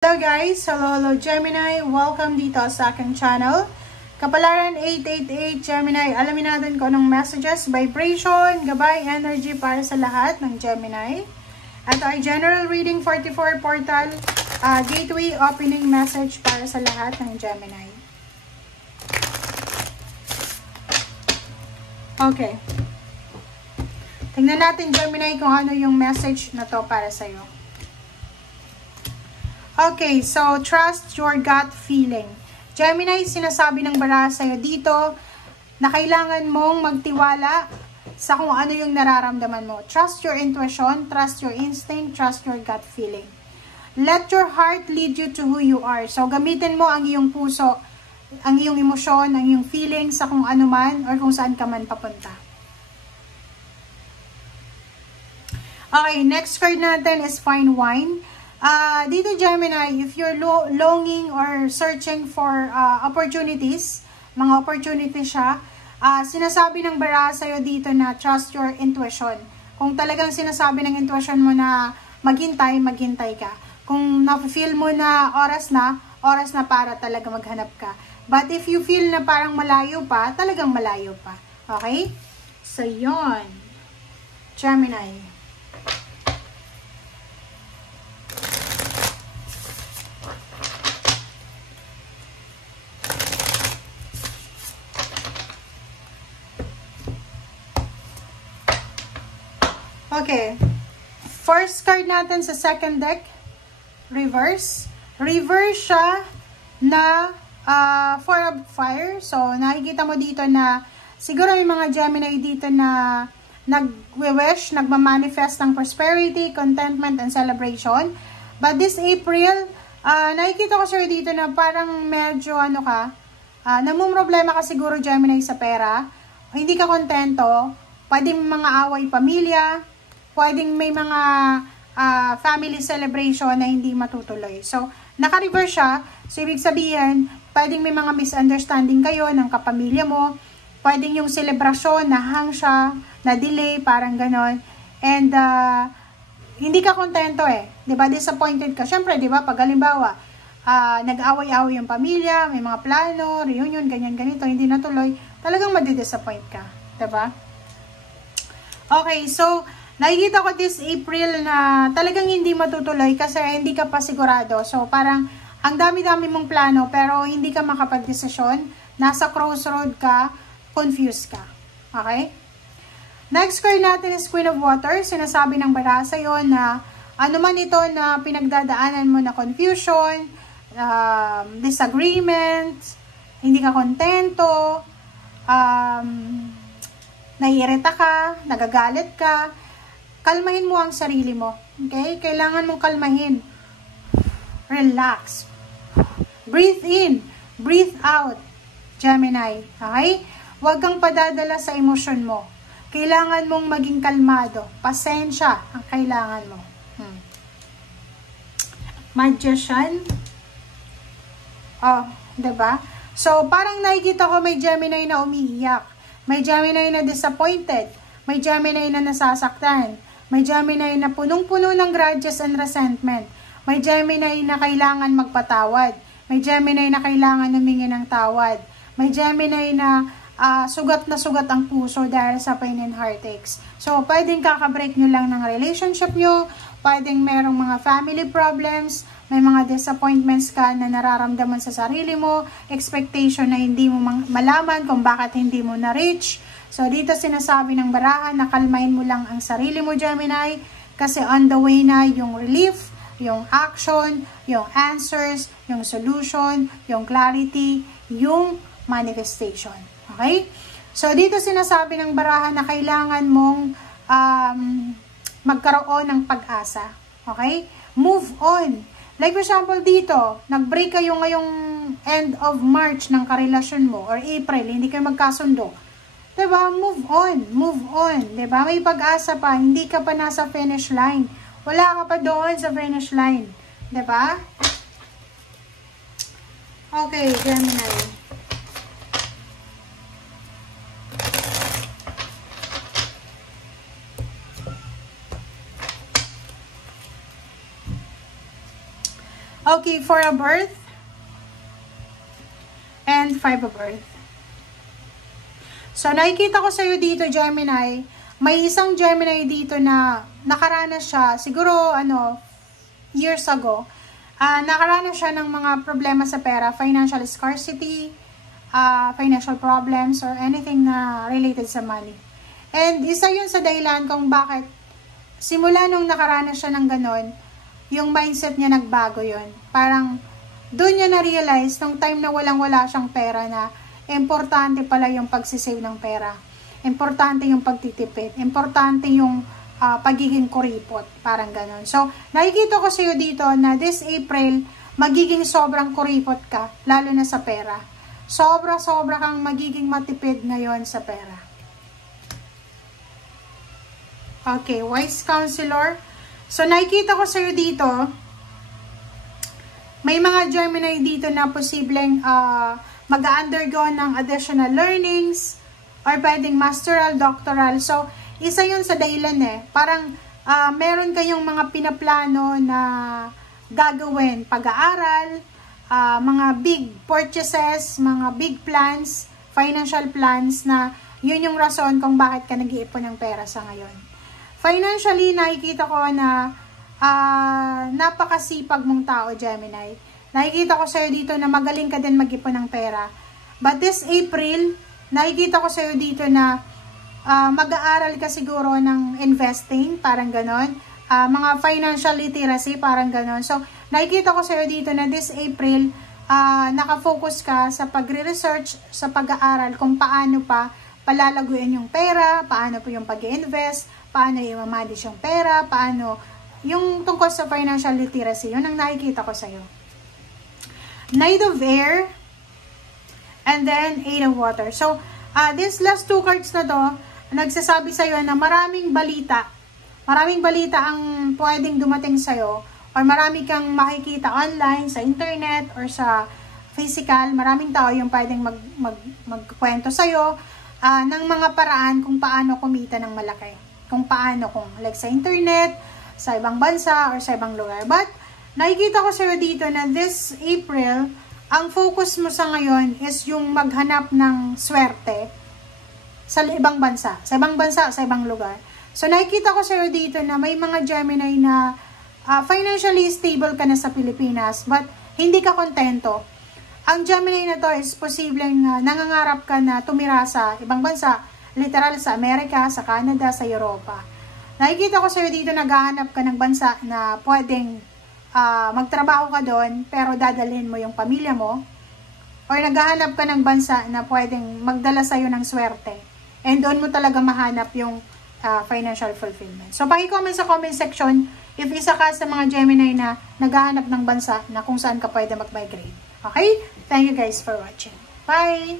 Hello guys! Hello Gemini! Welcome dito sa aking channel. Kapalaran 888 Gemini. Alamin natin kung anong messages, vibration, gabay, energy para sa lahat ng Gemini. Ito ay general reading 44 portal, gateway opening message para sa lahat ng Gemini. Okay. Tingnan natin Gemini kung ano yung message na to para sa'yo. Okay, so trust your gut feeling. Gemini, sinasabi ng baraha sa'yo dito na kailangan mong magtiwala sa kung ano yung nararamdaman mo. Trust your intuition, trust your instinct, trust your gut feeling. Let your heart lead you to who you are. So, gamitin mo ang iyong puso, ang iyong emosyon, ang iyong feelings sa kung ano man or kung saan ka man papunta. Okay, next card natin is Fine Wine. Dito Gemini, if you're longing or searching for opportunities, mga opportunities siya, sinasabi ng baraha sa'yo dito na trust your intuition. Kung talagang sinasabi ng intuition mo na maghintay, maghintay ka. Kung na-feel mo na oras na para talaga maghanap ka. But if you feel na parang malayo pa, talagang malayo pa. Okay? So, yon Gemini. Okay, first card natin sa second deck, reverse. Reverse siya na Four of Fire. So, nakikita mo dito na siguro may mga Gemini dito na nag-wish, nagmamanifest ng prosperity, contentment, and celebration. But this April, nakikita ko sir dito na parang medyo namumroblema ka siguro Gemini sa pera. Hindi ka kontento. Pwedeng mga away pamilya. Pwedeng may mga family celebration na hindi matutuloy. So, naka-reverse siya. So, ibig sabihin, pwedeng may mga misunderstanding kayo ng kapamilya mo. Pwedeng yung celebration, nahang siya, na-delay, parang ganon. And, hindi ka kontento eh. Diba? Disappointed ka. Siyempre, diba? Pag halimbawa, nag-away-away yung pamilya, may mga plano, reunion, ganyan-ganito, hindi natuloy, talagang madidisappoint ka. Diba? Okay, so, nakikita ko this April na talagang hindi matutuloy kasi hindi ka pa sigurado. So, parang ang dami-dami mong plano pero hindi ka makapag-desisyon. Nasa crossroad ka, confused ka. Okay? Next card natin is Queen of Water. Sinasabi ng baraha sa'yo na ano man ito na pinagdadaanan mo na confusion, disagreement, hindi ka kontento, naiirita ka, nagagalit ka, kalmahin mo ang sarili mo. Okay? Kailangan mong kalmahin. Relax. Breathe in. Breathe out. Gemini. Okay? Huwag kang padadala sa emosyon mo. Kailangan mong maging kalmado. Pasensya ang kailangan mo. Magician. Oh, diba? So, parang nakikita ko may Gemini na umiiyak. May Gemini na disappointed. May Gemini na nasasaktan. May Gemini na punong-puno ng grudges and resentment. May Gemini na kailangan magpatawad. May Gemini na kailangan humingi ng tawad. May Gemini na sugat na sugat ang puso dahil sa pain and heartaches. So, pwedeng kakabreak nyo lang ng relationship nyo. Pwedeng merong mga family problems. May mga disappointments ka na nararamdaman sa sarili mo. Expectation na hindi mo malaman kung bakit hindi mo na-reach. So, dito sinasabi ng baraha na kalmain mo lang ang sarili mo, Gemini, kasi on the way na yung relief, yung action, yung answers, yung solution, yung clarity, yung manifestation. Okay? So, dito sinasabi ng baraha na kailangan mong magkaroon ng pag-asa. Okay? Move on. Like for example, dito, nag-break kayo ngayong end of March ng karelasyon mo or April, hindi kayo magkasundo. Diba? Move on. Move on. Diba? May pag-asa pa. Hindi ka pa nasa finish line. Wala ka pa doon sa finish line. Diba? Okay, Gemini. Okay, 4 of Earth and 5 of Earth. So, nakikita ko sa'yo dito, Gemini, may isang Gemini dito na nakaranas siya, siguro, years ago, nakaranas siya ng mga problema sa pera, financial scarcity, financial problems, or anything na related sa money. And isa yun sa dahilan kung bakit simula nung nakaranas siya ng ganon, yung mindset niya nagbago yun. Parang doon niya na-realize nung time na walang-wala siyang pera na importante pala yung pagsisave ng pera. Importante yung pagtitipid. Importante yung pagiging kuripot. Parang ganon. So, nakikita ko sa iyo dito na this April, magiging sobrang kuripot ka, lalo na sa pera. Sobra-sobra kang magiging matipid ngayon sa pera. Okay, wise counselor. So, nakikita ko sa iyo dito, may mga Gemini dito na posibleng mag-undergo ng additional learnings or pwedeng masteral, doctoral. So, isa yun sa dahilan Parang meron kayong mga pinaplano na gagawin, pag-aaral, mga big purchases, mga big plans, financial plans na yun yung rason kung bakit ka nag-iipon ng pera sa ngayon. Financially, nakikita ko na napakasipag mong tao, Gemini. Nakikita ko sa'yo dito na magaling ka din mag-ipon ng pera. But this April, nakikita ko sa'yo dito na mag-aaral ka siguro ng investing, parang ganon. Mga financial literacy, parang ganon. So, nakikita ko sa'yo dito na this April, nakafocus ka sa pagre-research, sa pag-aaral kung paano pa palalaguin yung pera, paano po yung pag-invest, paano yung manage yung pera, paano yung tungkol sa financial literacy. Yun ang nakikita ko sa'yo. Knight of Air and then 8 of Water. So, these last two cards na to, nagsasabi sa'yo na maraming balita. Maraming balita ang pwedeng dumating sa'yo or marami kang makikita online, sa internet, or sa physical. Maraming tao yung pwedeng magkwento sa'yo ng mga paraan kung paano kumita ng malaki. Kung paano, kung like sa internet, sa ibang bansa, or sa ibang lugar. But, nakikita ko sa'yo dito na this April, ang focus mo sa ngayon is yung maghanap ng swerte sa ibang bansa. Sa ibang bansa, sa ibang lugar. So, nakikita ko sa'yo dito na may mga Gemini na financially stable ka na sa Pilipinas, but hindi ka kontento. Ang Gemini na to is posibleng nangangarap ka na tumira sa ibang bansa, literal sa Amerika, sa Canada, sa Europa. Nakikita ko sa'yo dito naghahanap ka ng bansa na pwedeng magtrabaho ka doon, pero dadalhin mo yung pamilya mo, or naghahanap ka ng bansa na pwedeng magdala sa'yo ng swerte, and doon mo talaga mahanap yung financial fulfillment. So, paki-comment sa comment section if isa ka sa mga Gemini na naghahanap ng bansa na kung saan ka pwede mag-migrate. Okay? Thank you guys for watching. Bye!